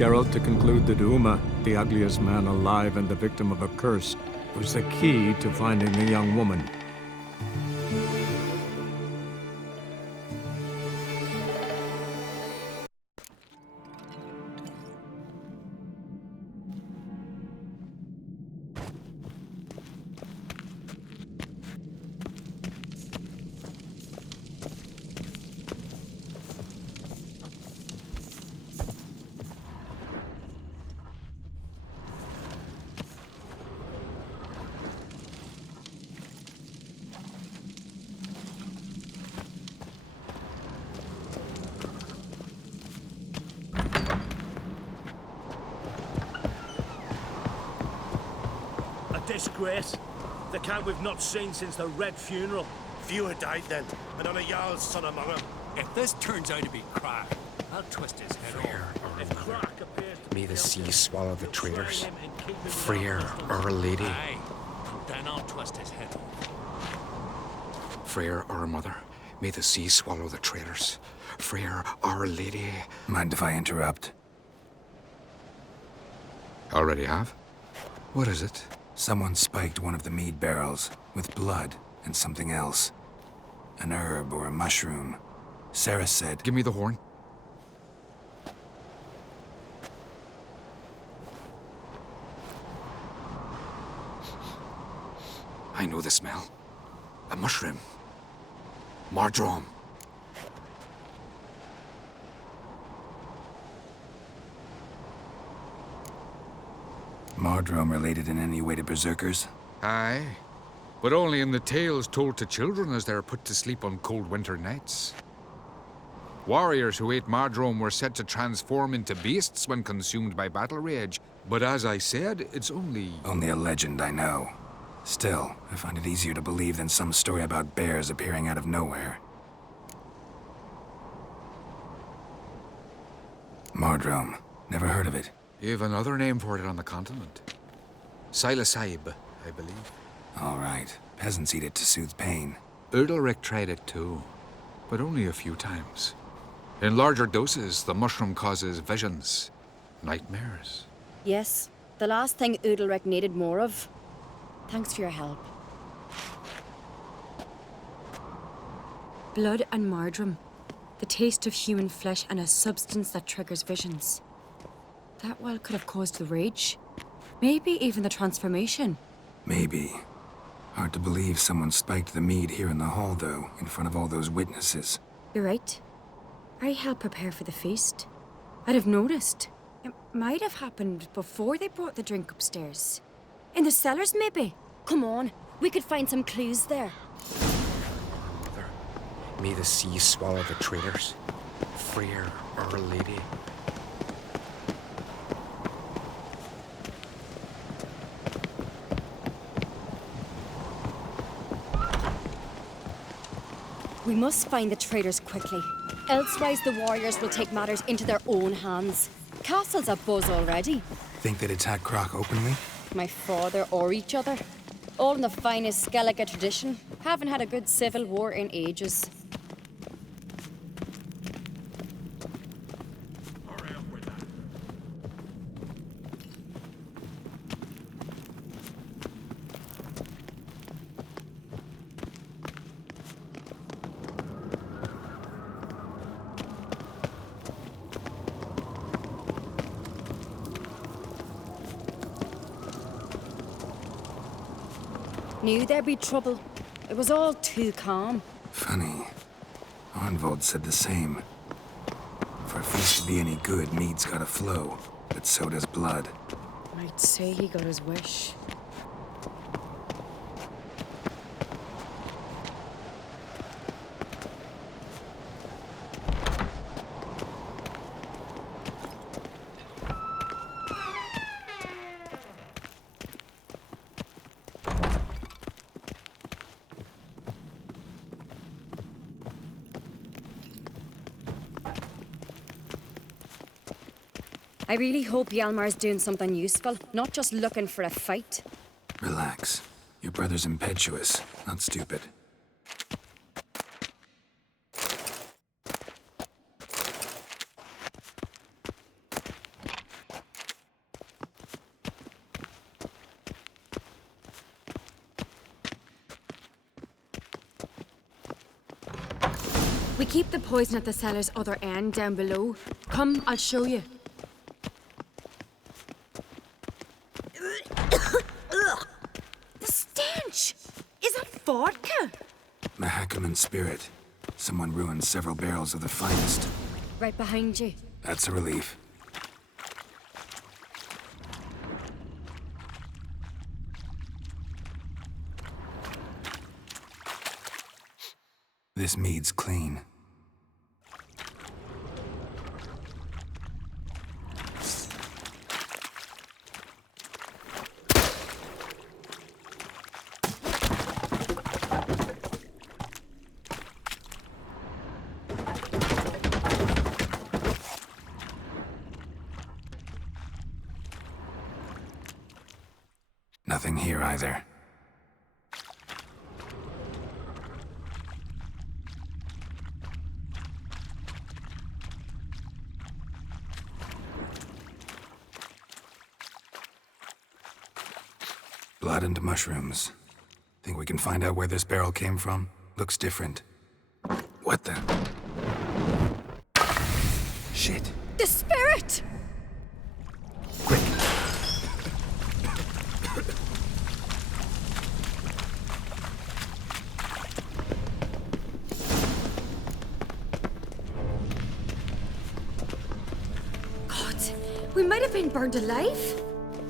Geralt to conclude that Uma, the ugliest man alive and the victim of a curse, was the key to finding the young woman. Disgrace. The count we've not seen since the Red funeral. Fewer died then, and on a Jarl's son among them. If this turns out to be Crack, I'll twist his head off. If Crack appears to May the sea swallow the traitors. him and keep him Freer, Our Lady. Aye, then I'll twist his head off. Freer, our mother. May the sea swallow the traitors. Freer, Our Lady. Mind if I interrupt? Already have? What is it? Someone spiked one of the mead barrels with blood and something else. An herb or a mushroom. Sarah said... Give me the horn. I know the smell. A mushroom. Mardrome. Mardrome related in any way to berserkers? Aye, but only in the tales told to children as they're put to sleep on cold winter nights. Warriors who ate Mardrome were said to transform into beasts when consumed by battle rage, but as I said, it's only... Only a legend, I know. Still, I find it easier to believe than some story about bears appearing out of nowhere. Mardrome. Never heard of it. You've another name for it on the continent. Psilocybe, I believe. All right. Peasants eat it to soothe pain. Udalric tried it too, but only a few times. In larger doses, the mushroom causes visions, nightmares. Yes, the last thing Udalric needed more of. Thanks for your help. Blood and Mardrome. The taste of human flesh and a substance that triggers visions. That well could have caused the rage. Maybe even the transformation. Maybe. Hard to believe someone spiked the mead here in the hall, though, in front of all those witnesses. You're right. I helped prepare for the feast. I'd have noticed. It might have happened before they brought the drink upstairs. In the cellars, maybe. Come on, we could find some clues there. Mother, may the sea swallow the traitors. Freer, Our Lady. We must find the traitors quickly. Elsewise, the warriors will take matters into their own hands. Castle's abuzz already. Think they'd attack Croc openly? My father or each other. All in the finest Skellige tradition. Haven't had a good civil war in ages. Knew there'd be trouble. It was all too calm. Funny. Arnvold said the same. For a feast to be any good, mead's gotta flow, but so does blood. Might say he got his wish. I really hope Hjalmar's doing something useful, not just looking for a fight. Relax. Your brother's impetuous, not stupid. We keep the poison at the cellar's other end, down below. Come, I'll show you. The stench! Is that vodka? Mahakaman spirit. Someone ruined several barrels of the finest. Right behind you. That's a relief. This mead's clean. Nothing here either. Blood and mushrooms. Think we can find out where this barrel came from? Looks different. What the? Shit. The spirit! Quick. God, we might have been burned alive.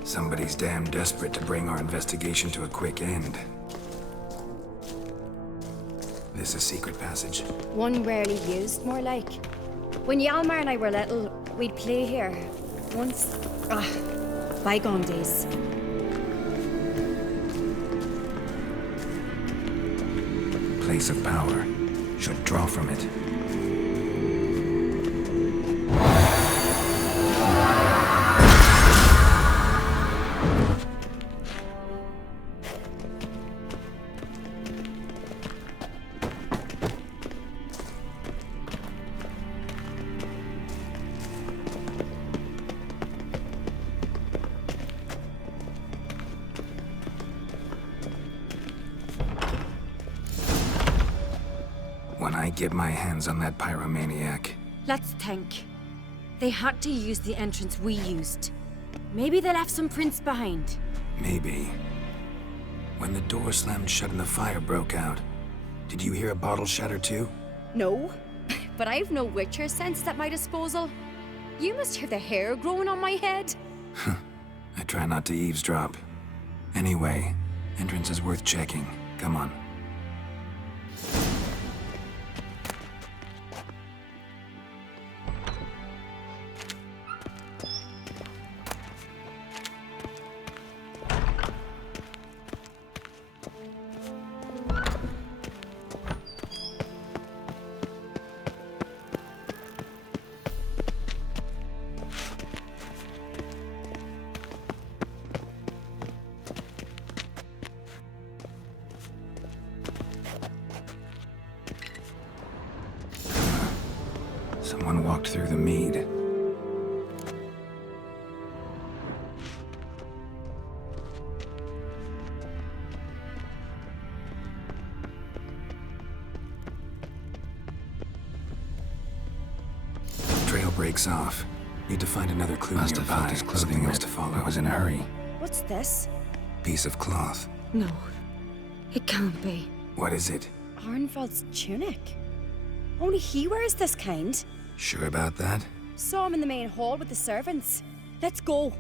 Somebody's damn desperate to bring our investigation to a quick end. This a secret passage? One rarely used, more like. When Yalmar and I were little, we'd play here. Once. Bygone days. Place of power. Should draw from it. When I get my hands on that pyromaniac, Let's think. They had to use the entrance we used. Maybe they left some prints behind. maybe. When the door slammed shut and the fire broke out, did you hear a bottle shatter too? No, but I've no Witcher sense at my disposal. You must hear the hair growing on my head. I try not to eavesdrop. Anyway, entrance is worth checking. Come on. Someone walked through the mead. Trail breaks off. Need to find another clue Must have nearby. felt his clothing Something else ripped. to follow. I was in a hurry. What's this? Piece of cloth. No, it can't be. What is it? Arnvald's tunic. Only he wears this kind. Sure about that? Saw him in the main hall with the servants. Let's go.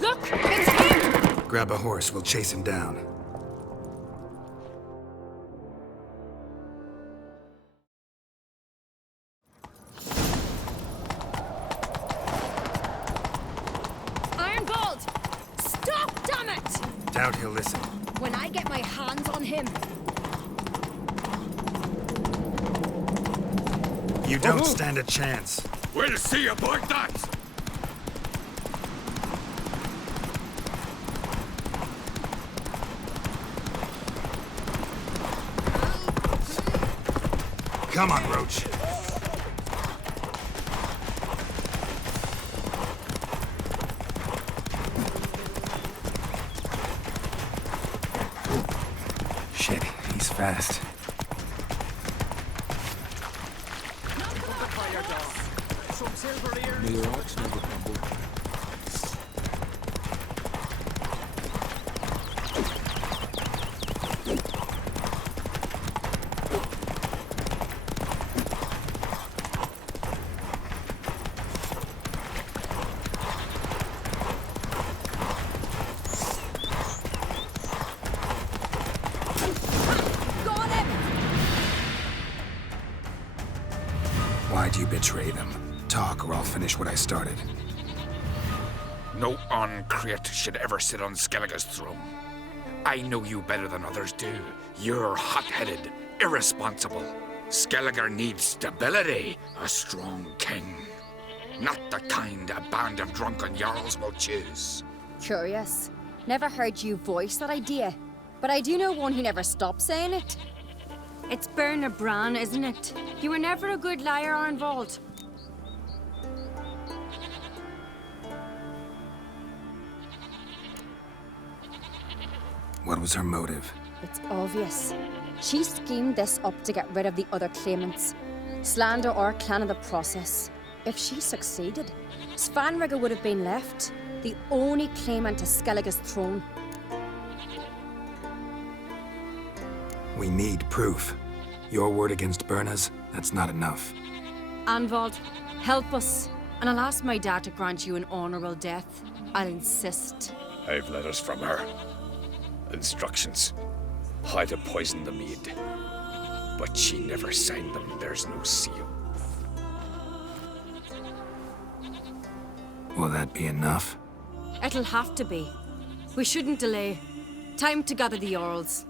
Look! It's him! Grab a horse, we'll chase him down. Arnvald! Stop, damn it! Doubt he'll listen. When I get my hands on him. You don't stand a chance. We'll see about that! Come on, Roach. Shit, he's fast. May your ox never crumble. Why'd you betray them? Talk, or I'll finish what I started. No on-crate should ever sit on Skellige's throne. I know you better than others do. You're hot-headed, irresponsible. Skellige needs stability, a strong king. Not the kind a band of drunken jarls will choose. Curious. Never heard you voice that idea. But I do know one who never stopped saying it. It's Bernard Bran, isn't it? You were never a good liar, Arnvold. What was her motive? It's obvious. She schemed this up to get rid of the other claimants. Slander our clan in the process. If she succeeded, Svanrige would have been left, the only claimant to Skellige's throne. We need proof. Your word against Berna's, that's not enough. Arnvold, help us. And I'll ask my dad to grant you an honorable death. I'll insist. I've letters from her. Instructions. How to poison the mead. But she never signed them. There's no seal. Will that be enough? It'll have to be. We shouldn't delay. Time to gather the Jarls.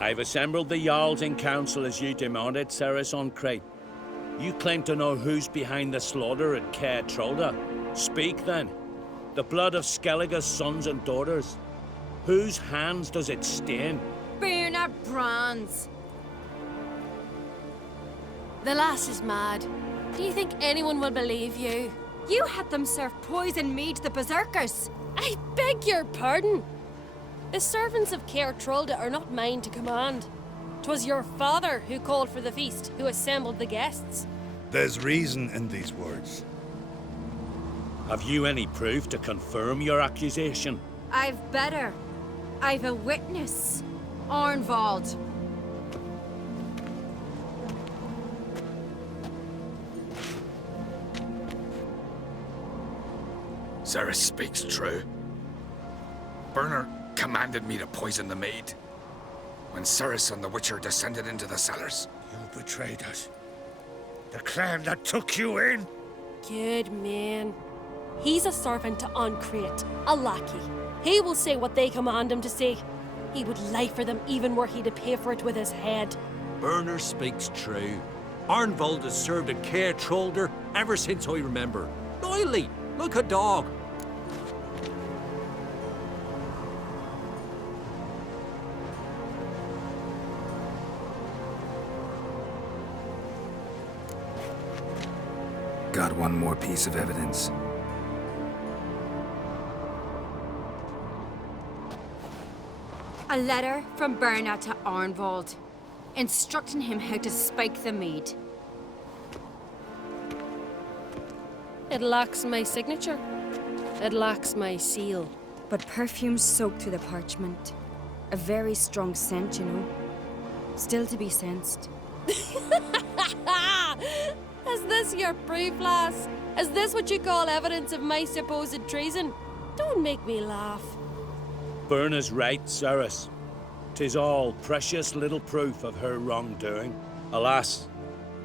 I've assembled the Jarls in council as you demanded, Ceres on Crate. You claim to know who's behind the slaughter at Caer Trolda. Speak then. The blood of Skellige's sons and daughters. Whose hands does it stain? Bernard Bran's. The lass is mad. Do you think anyone will believe you? You had them serve poison mead to the berserkers. I beg your pardon. The servants of Caer Trolda are not mine to command. 'Twas your father who called for the feast, who assembled the guests. There's reason in these words. Have you any proof to confirm your accusation? I've better. I've a witness. Arnvold. Ceres speaks true. Bernard commanded me to poison the maid. When Ceres and the Witcher descended into the cellars. You betrayed us. The clan that took you in. Good man. He's a servant to Ancrate, a lackey. He will say what they command him to say. He would lie for them even were he to pay for it with his head. Bernard speaks true. Arnvold has served at Caer Trolder ever since I remember. Loyally, like a dog. Got one more piece of evidence. A letter from Bernard to Arnvold, instructing him how to spike the mead. It lacks my signature. It lacks my seal. But perfume soaked through the parchment. A very strong scent, you know. Still to be sensed. Is this your proof, lass? Is this what you call evidence of my supposed treason? Don't make me laugh. Berna's right, Ceres. 'Tis all precious little proof of her wrongdoing. Alas,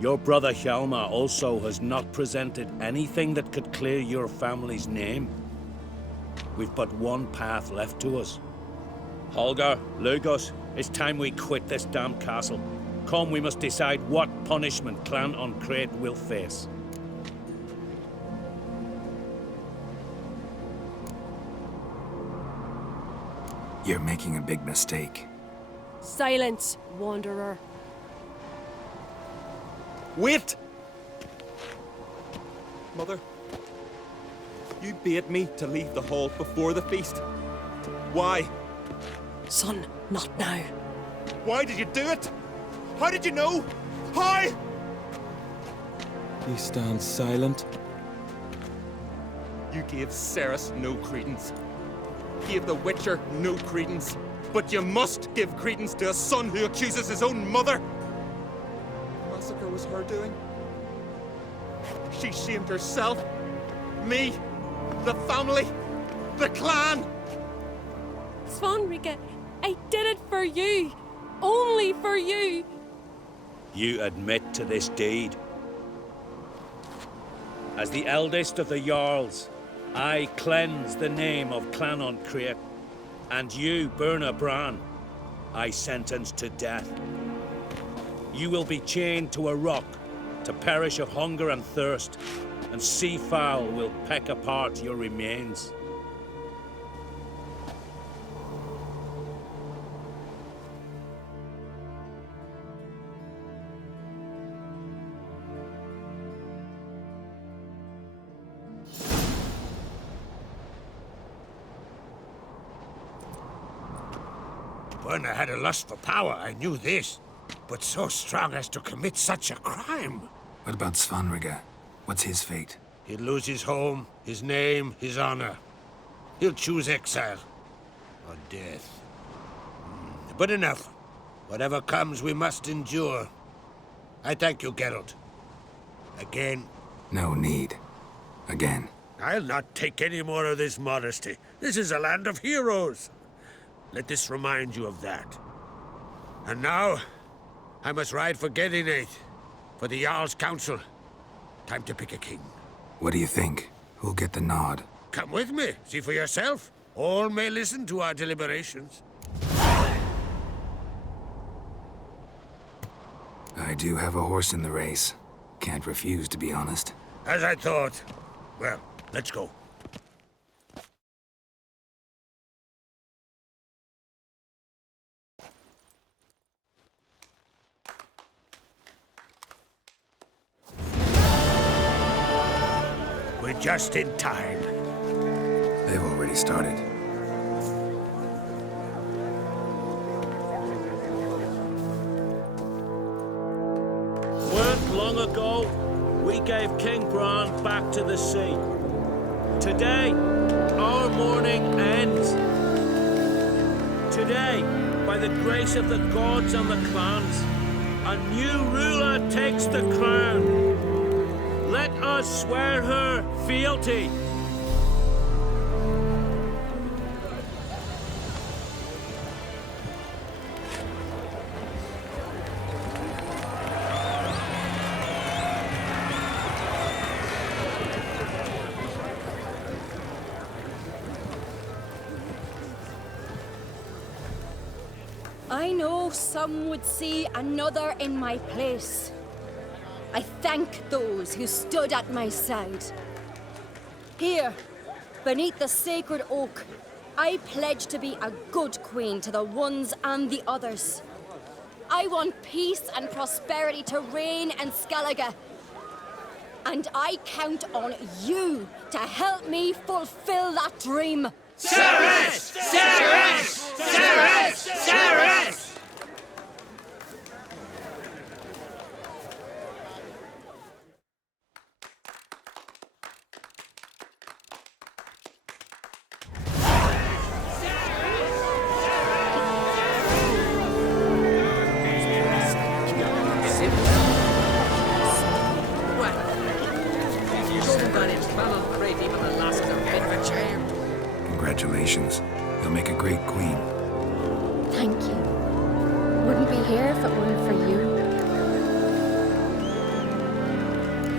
your brother Hjalmar also has not presented anything that could clear your family's name. We've but one path left to us. Holger, Lugos, it's time we quit this damn castle. Come, we must decide what punishment Clan Ancrate will face. You're making a big mistake. Silence, wanderer. Wait! Mother, you bade me to leave the hall before the feast. Why? Son, not now. Why did you do it? How did you know? How? You stand silent. You gave Ceres no credence. Gave the Witcher no credence. But you must give credence to a son who accuses his own mother. The massacre was her doing. She shamed herself, me, the family, the clan. Svanrika, I did it for you. Only for you. You admit to this deed. As the eldest of the Jarls, I cleanse the name of Clan on Crete, and you, Berna Bran, I sentence to death. You will be chained to a rock to perish of hunger and thirst, and sea fowl will peck apart your remains. Berna had a lust for power, I knew this. But so strong as to commit such a crime. What about Svanrika? What's his fate? He'll lose his home, his name, his honor. He'll choose exile. Or death. But enough. Whatever comes, we must endure. I thank you, Geralt. Again. No need. Again. I'll not take any more of this modesty. This is a land of heroes. Let this remind you of that. And now, I must ride for Gedinate, for the Jarl's Council. Time to pick a king. What do you think? Who'll get the nod? Come with me, see for yourself. All may listen to our deliberations. I do have a horse in the race. Can't refuse, to be honest. As I thought. Well, let's go. We're just in time. They've already started. Weren't long ago, we gave King Bran back to the sea. Today, our mourning ends. Today, by the grace of the gods and the clans, a new ruler takes the crown. Let us swear her fealty. I know some would see another in my place. I thank those who stood at my side. Here, beneath the sacred oak, I pledge to be a good queen to the ones and the others. I want peace and prosperity to reign in Skellige. And I count on you to help me fulfill that dream. Ceres! Ceres! Ceres! Ceres! Congratulations. You'll make a great queen. Thank you. Wouldn't be here if it weren't for you.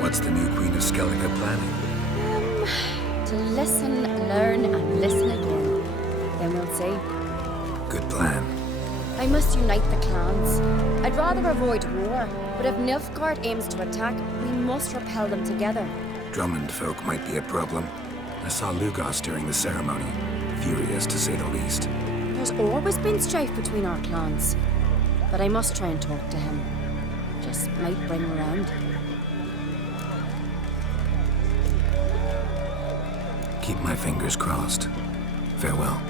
What's the new Queen of Skellige planning? To listen, learn, and listen again. Then we'll see. Good plan. I must unite the clans. I'd rather avoid war, but if Nilfgaard aims to attack, we must repel them together. Drummond folk might be a problem. I saw Lugos during the ceremony. Furious, to say the least. There's always been strife between our clans. But I must try and talk to him. Just might bring him around. Keep my fingers crossed. Farewell.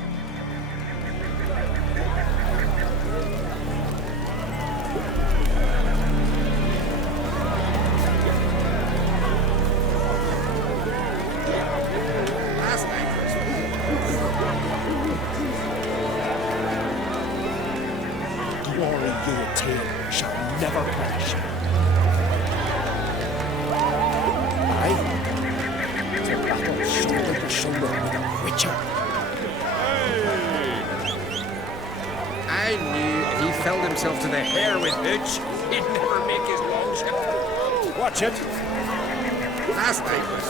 Glory your tale shall never perish. Aye, to battle shoulder to shoulder with a witcher. I knew if he filled himself to the hair with hooch, he'd never make his long shift. Watch it. Last night was...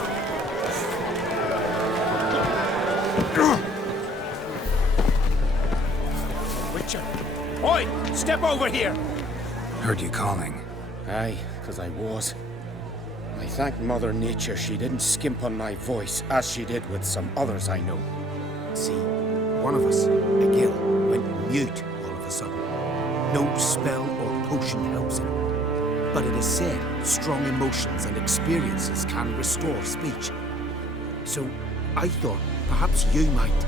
Witcher. Oi! Step over here! Heard you calling. Aye, 'cause I was. I thank Mother Nature she didn't skimp on my voice, as she did with some others I know. See, one of us, a gill, went mute all of a sudden. No spell or potion helps him. But it is said strong emotions and experiences can restore speech. So I thought perhaps you might.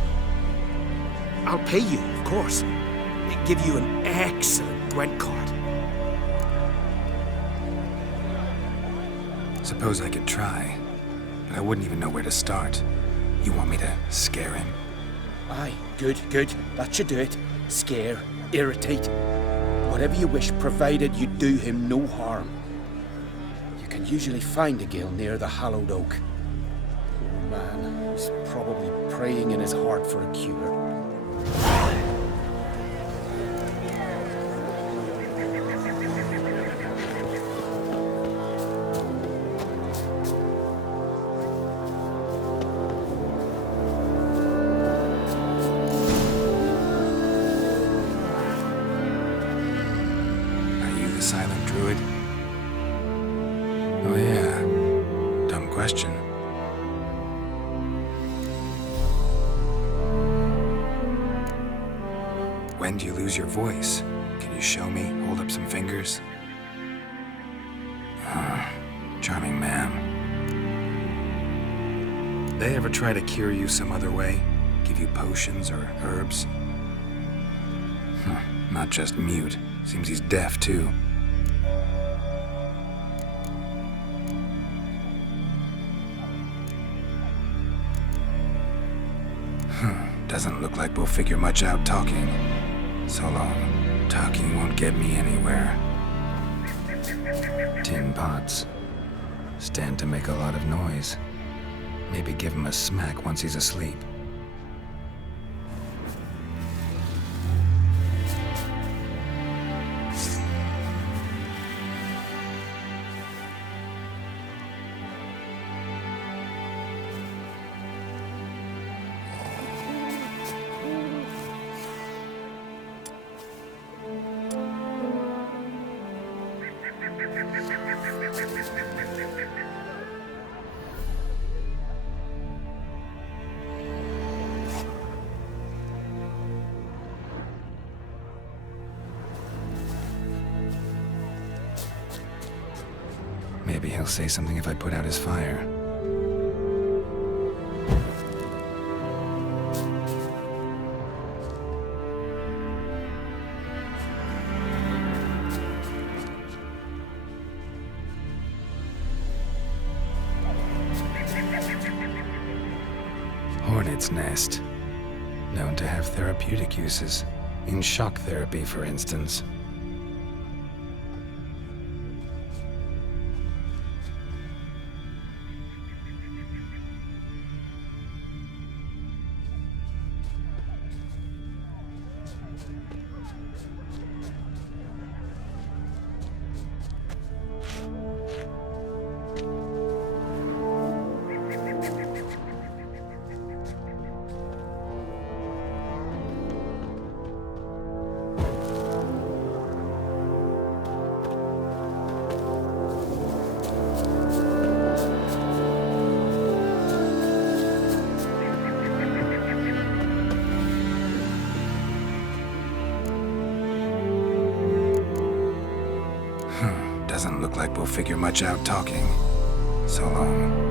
I'll pay you, of course. Give you an excellent Gwent card. Suppose I could try, but I wouldn't even know where to start. You want me to scare him? Aye, good. That should do it. Scare, irritate. Whatever you wish, provided you do him no harm. You can usually find a gill near the hallowed oak. Poor man, he's probably praying in his heart for a cure. Silent druid? Oh yeah. Dumb question. When do you lose your voice? Can you show me? Hold up some fingers? Charming man. They ever try to cure you some other way? Give you potions or herbs? Not just mute. Seems he's deaf too. Doesn't look like we'll figure much out talking. So long. Talking won't get me anywhere. Tin pots. Stand to make a lot of noise. Maybe give him a smack once he's asleep. Maybe he'll say something if I put out his fire. Hornet's nest. Known to have therapeutic uses. In shock therapy, for instance. like we'll figure much out talking. So long.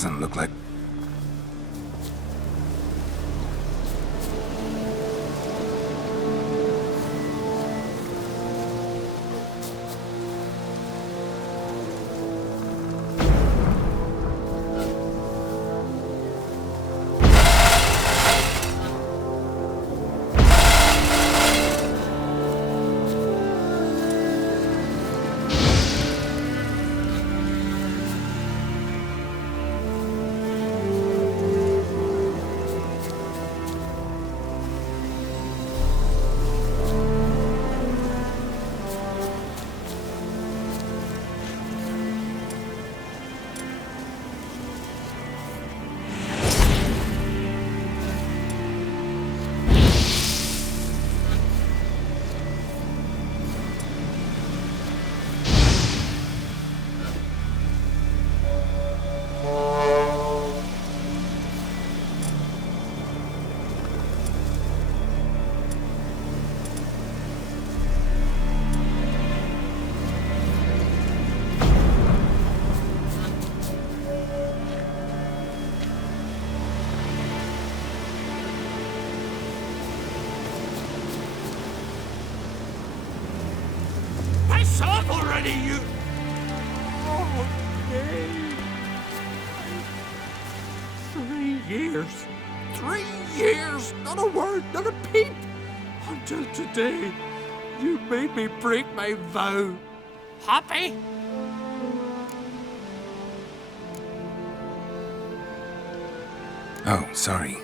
Doesn't look like... Piss off already, you... Oh, nay. 3 years. 3 years! Not a word, not a peep! Until today, you made me break my vow. Happy? Oh, sorry.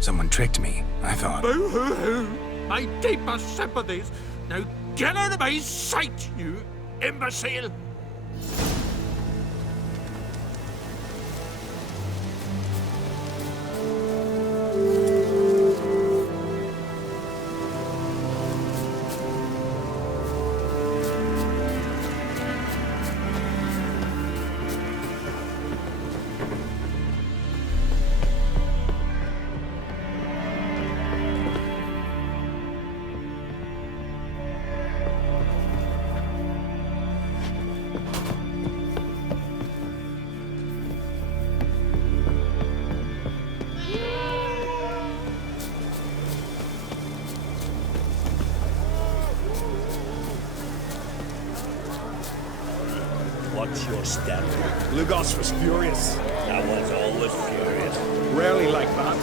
Someone tricked me. I thought... Boo-hoo-hoo! My deepest sympathies. Now get out of my sight, you imbecile! What's your step? Lugos was furious. That was always furious. Rarely like that.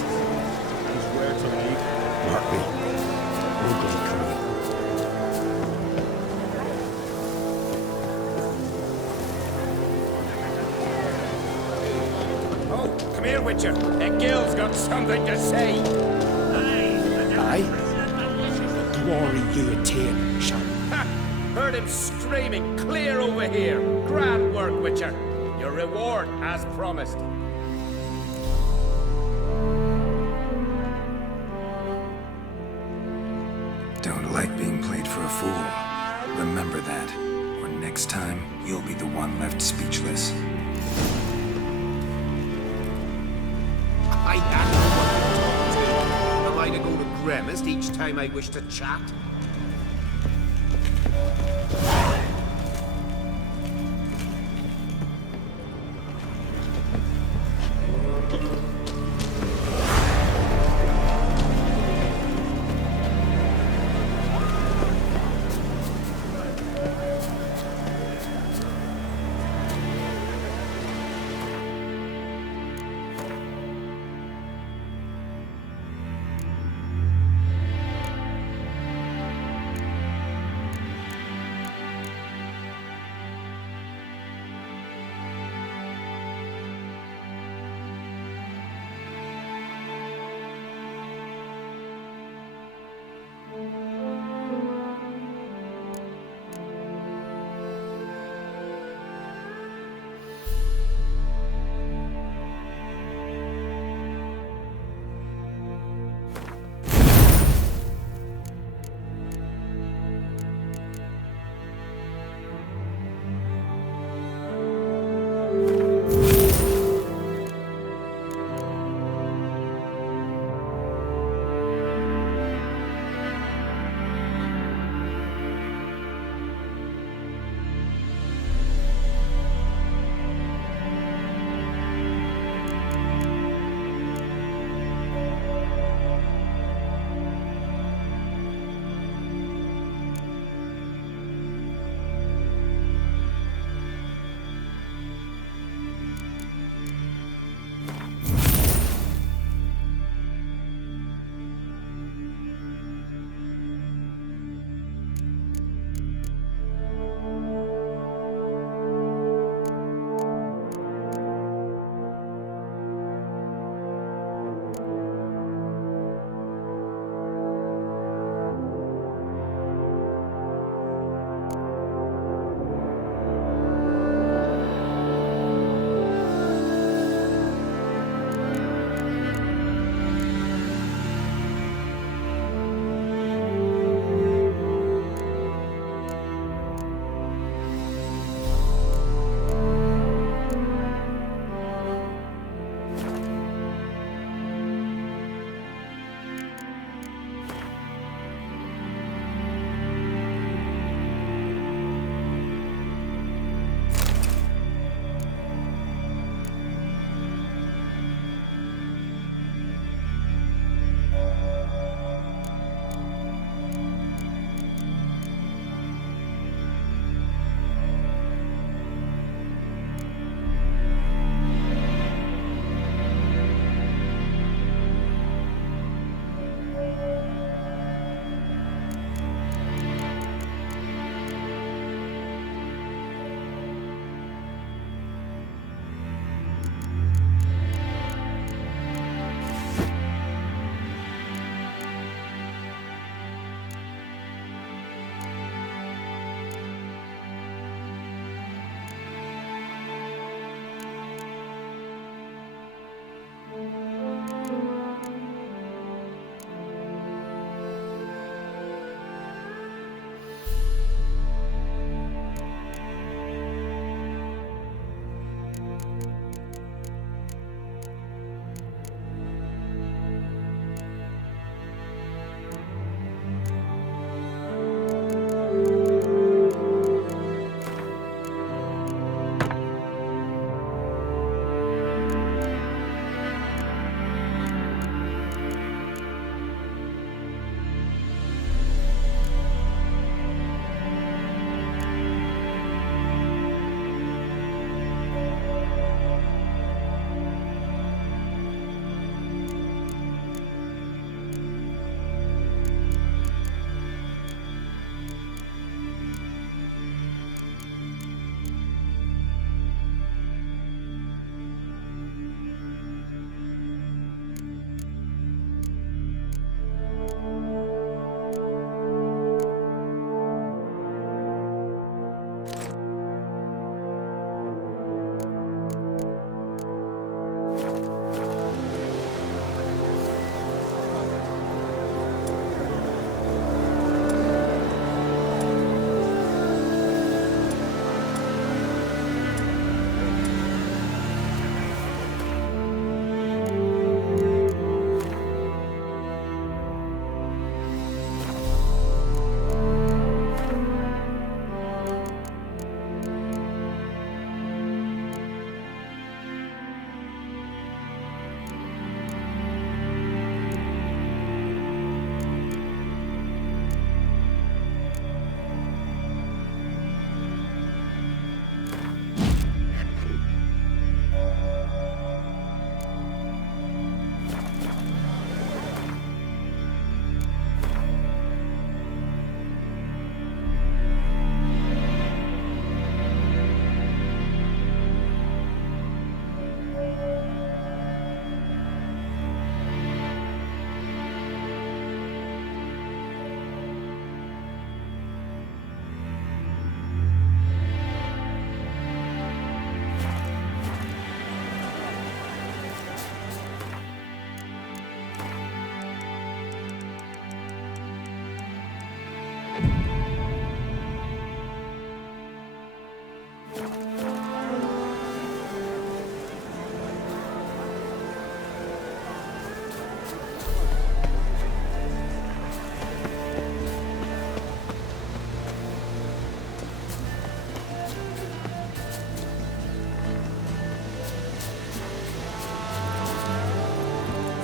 He's where to leave. Mark me. Nobody coming. Oh, come here, Witcher. That Gil's got something to say. Aye? The glory you attain, Sean. Ha! Heard him screaming clear over here. Grand work, Witcher. Your reward as promised. Don't like being played for a fool. Remember that. Or next time, you'll be the one left speechless. I had no one to talk to. Am I to go to Grimmest each time I wish to chat?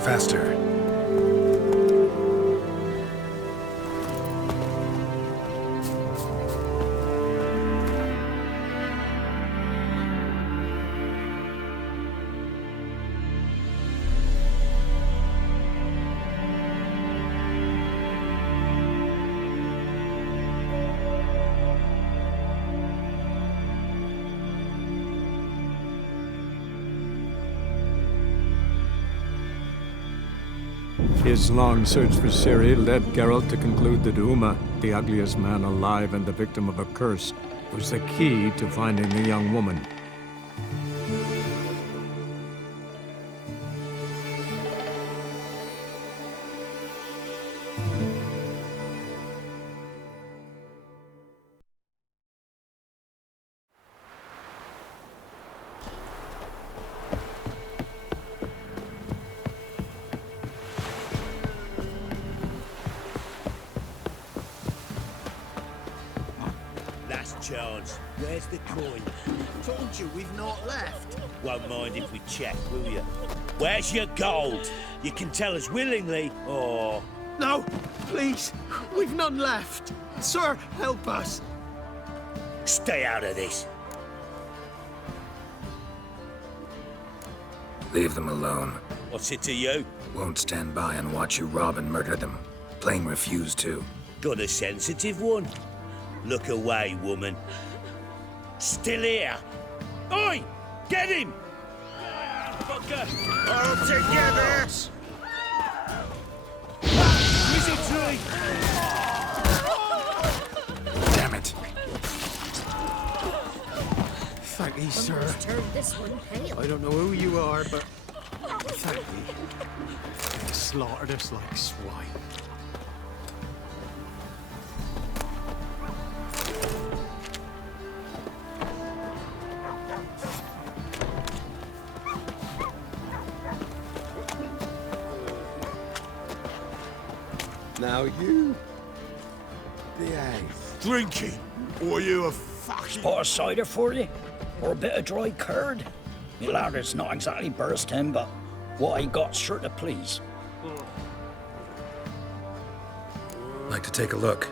Faster. His long search for Ciri led Geralt to conclude that Uma, the ugliest man alive and the victim of a curse, was the key to finding the young woman. Chance. Where's the coin? Told you we've not left. Won't mind if we check, will you? Where's your gold? You can tell us willingly, or... No, please. We've none left. Sir, help us. Stay out of this. Leave them alone. What's it to you? Won't stand by and watch you rob and murder them. Plain refuse to. Got a sensitive one? Look away, woman. Still here? Oi! Get him! Fucker! All together! Wizardry! Damn it! Thank you, sir. Someone's turned this one pale. I don't know who you are, but thank you. You slaughtered us like swine. Now you behave. Drinking? Or you a fucking... Spot of cider for you? Or a bit of dry curd? Me ladder's not exactly bursting, but what I got's sure to please. Like to take a look.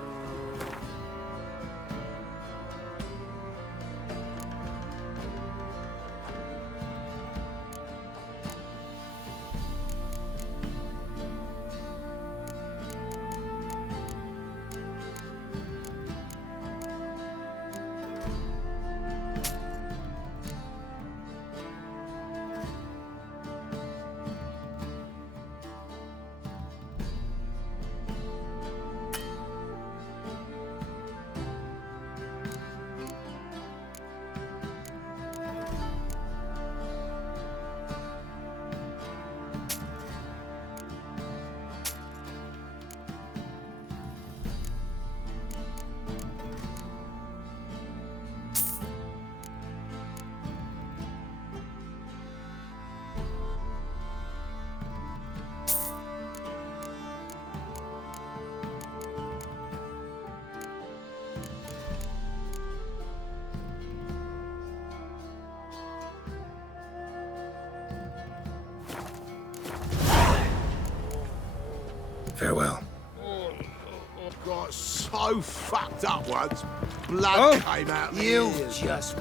Farewell. I got so fucked up once, blood came out of You my ears. just...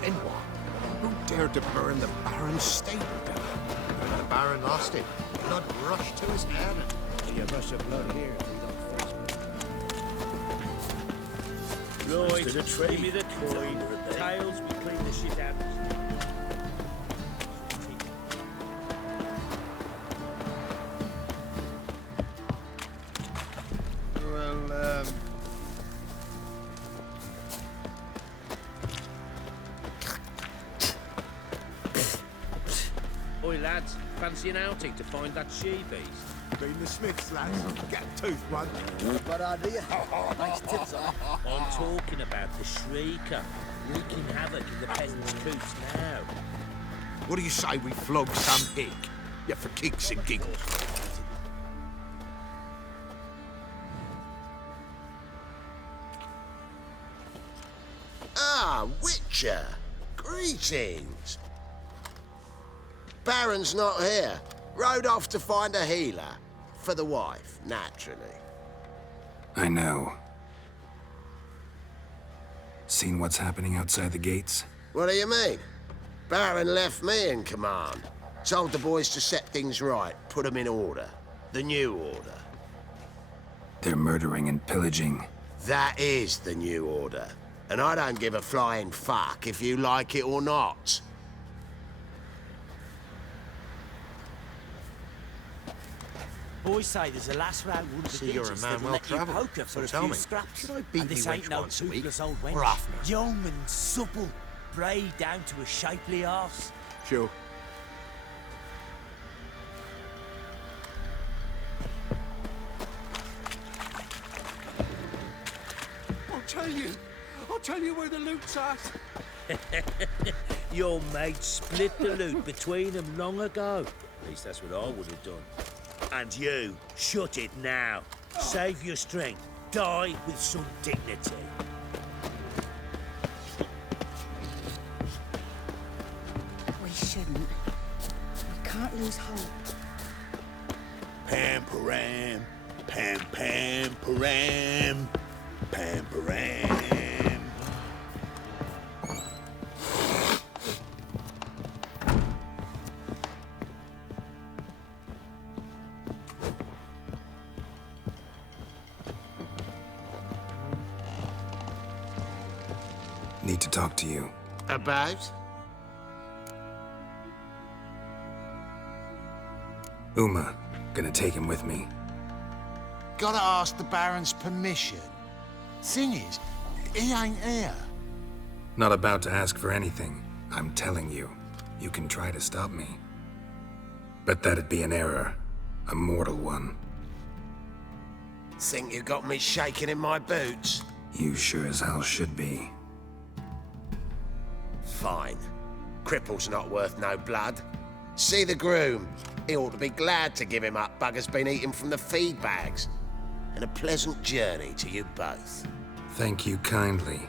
Then what? Who dared to burn the Baron's stable down? The Baron lost it. Blood rushed to his head. You rush of blood here if we don't face me. Right, give me the coin. Tails, we clean the shit out. Well, Oi, lads, fancy an outing to find that she-beast? been the Smiths, lads. Get a tooth one. Bad idea. Nice tips on it. I'm talking about the Shrieker, wreaking havoc in the peasants' coops now. What do you say we flog some pig? Yeah, for kicks and giggles. Ah, Witcher. Greetings. Baron's not here. Rode off to find a healer. For the wife, naturally. I know. Seen what's happening outside the gates? What do you mean? Baron left me in command. Told the boys to set things right, put them in order. The new order. They're murdering and pillaging. That is the new order. And I don't give a flying fuck if you like it or not. Boys say there's a lass round one of the See, you're a ditches man that'll well let you travelled. poke her So for a tell few me, scraps. should I beat And this me ain't wench no once a week, toothless old wench. or oftener? Young and supple, brave down to a shapely arse. Sure. I'll tell you where the loot's at. Your mate split the loot between them long ago. At least that's what I would have done. And you, shut it now. Save your strength. Die with some dignity. We shouldn't. We can't lose hope. Pam-param, pam-pam-param, pam-param. Need to talk to you. About? Uma, gonna take him with me. Gotta ask the Baron's permission. Thing is, he ain't here. Not about to ask for anything. I'm telling you. You can try to stop me. But that'd be an error. A mortal one. Think you got me shaking in my boots? You sure as hell should be. Fine. Cripple's not worth no blood. See the groom. He ought to be glad to give him up. Bugger's been eating from the feed bags. And a pleasant journey to you both. Thank you kindly.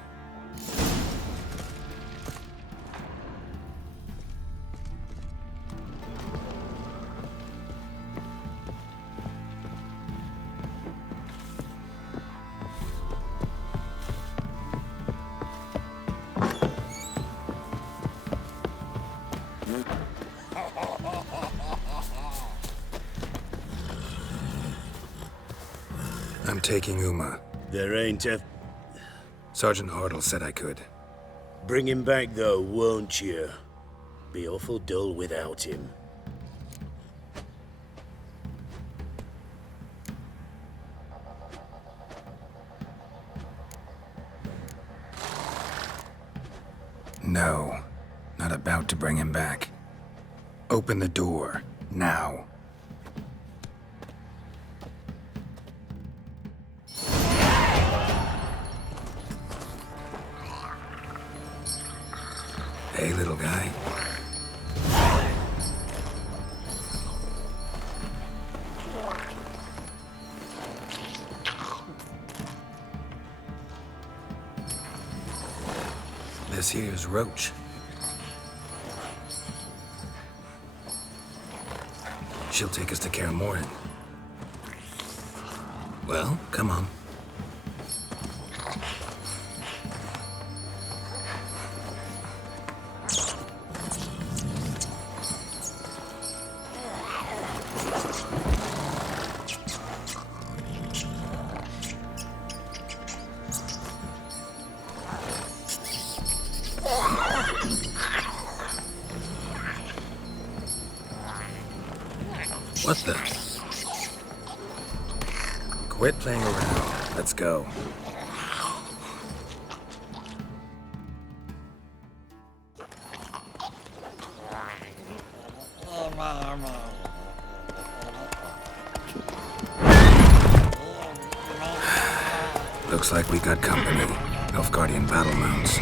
I'm taking Uma. There ain't a... Sergeant Hartle said I could. Bring him back, though, won't you? Be awful dull without him. No, not about to bring him back. Open the door, now. Hey, little guy. This here's Roach. She'll take us to Kaer Morhen. Well, come on. What the? Quit playing around. Let's go. Looks like we got company. Nilfgaardian battle mounts.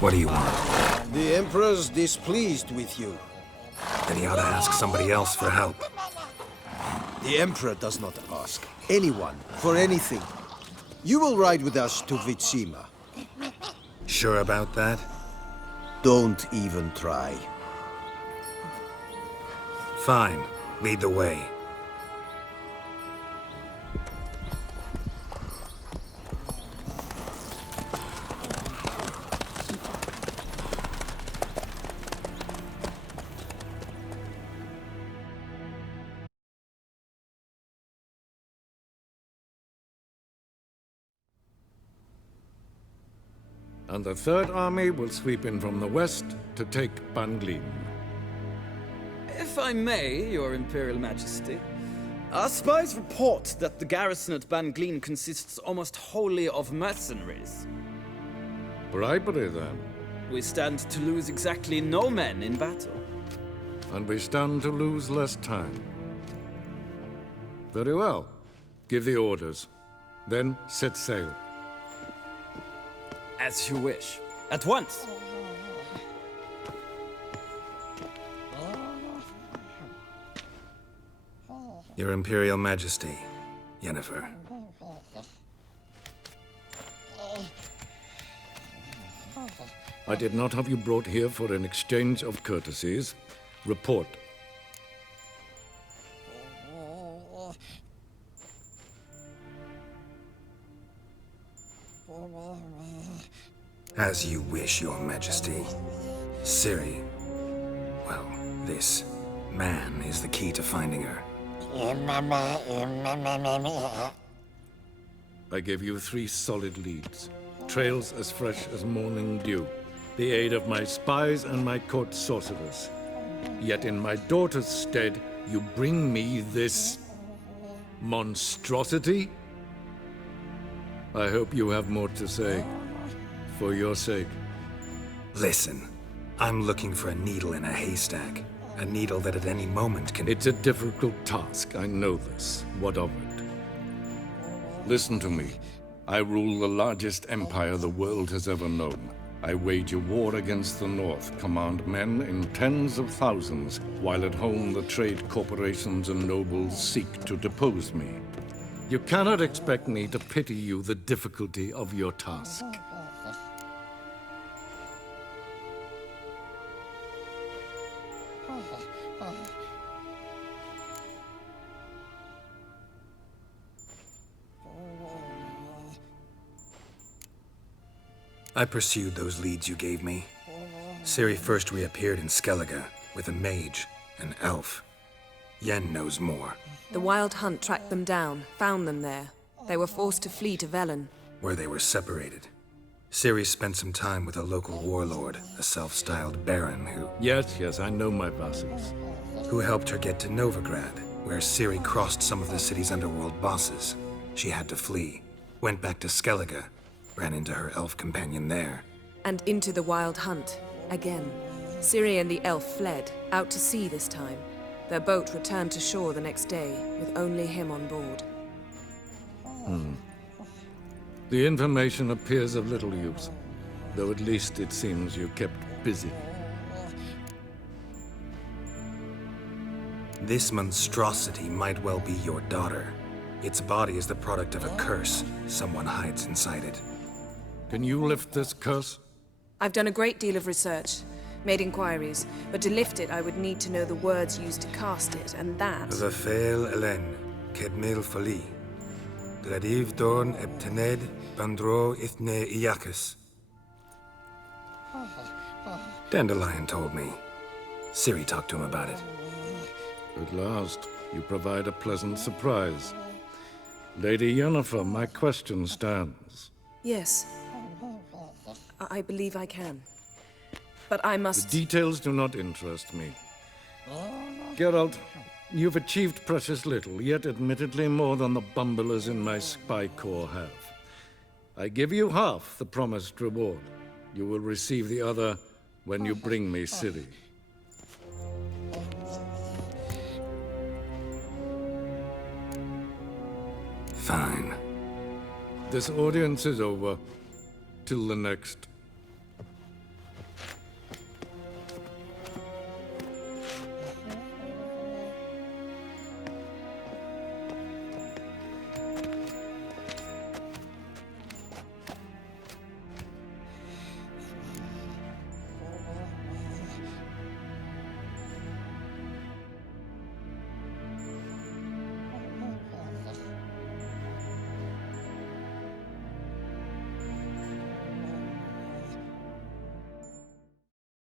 What do you want? The Emperor's displeased with you. Then he ought to ask somebody else for help. The Emperor does not ask anyone for anything. You will ride with us to Vitsima. Sure about that? Don't even try. Fine. Lead the way. And the Third Army will sweep in from the west to take Banglin. If I may, Your Imperial Majesty, our spies report that the garrison at Banglin consists almost wholly of mercenaries. Bribery, then. We stand to lose exactly no men in battle. And we stand to lose less time. Very well. Give the orders. Then set sail. As you wish. At once. Your Imperial Majesty, Yennefer. I did not have you brought here for an exchange of courtesies. Report. As you wish, Your Majesty. Ciri. Well, this man is the key to finding her. I gave you 3 solid leads. Trails as fresh as morning dew. The aid of my spies and my court sorcerers. Yet in my daughter's stead, you bring me this monstrosity? I hope you have more to say. For your sake. Listen, I'm looking for a needle in a haystack. A needle that at any moment can... It's a difficult task, I know this. What of it? Listen to me. I rule the largest empire the world has ever known. I wage a war against the North, command men in tens of thousands, while at home the trade corporations and nobles seek to depose me. You cannot expect me to pity you the difficulty of your task. I pursued those leads you gave me. Ciri first reappeared in Skellige with a mage, an elf. Yen knows more. The Wild Hunt tracked them down, found them there. They were forced to flee to Velen. Where they were separated. Ciri spent some time with a local warlord, a self-styled baron who... Yes, I know my vassals. Who helped her get to Novigrad, where Ciri crossed some of the city's underworld bosses. She had to flee. Went back to Skellige. Ran into her elf companion there. And into the Wild Hunt, again. Ciri and the elf fled, out to sea this time. Their boat returned to shore the next day, with only him on board. The information appears of little use, though at least it seems you kept busy. This monstrosity might well be your daughter. Its body is the product of a curse. Someone hides inside it. Can you lift this curse? I've done a great deal of research, made inquiries, but to lift it I would need to know the words used to cast it, and that... Vafael Elen, Kedmil Fali. Gladiv Dorn Ebtened, Bandro Ithne Iacus. Dandelion told me. Ciri talked to him about it. At last, you provide a pleasant surprise. Lady Yennefer, my question stands. Yes. I believe I can. But I must... The details do not interest me. Geralt, you've achieved precious little, yet admittedly more than the bumblers in my spy corps have. I give you half the promised reward. You will receive the other when you bring me Ciri. Fine. This audience is over. Till the next.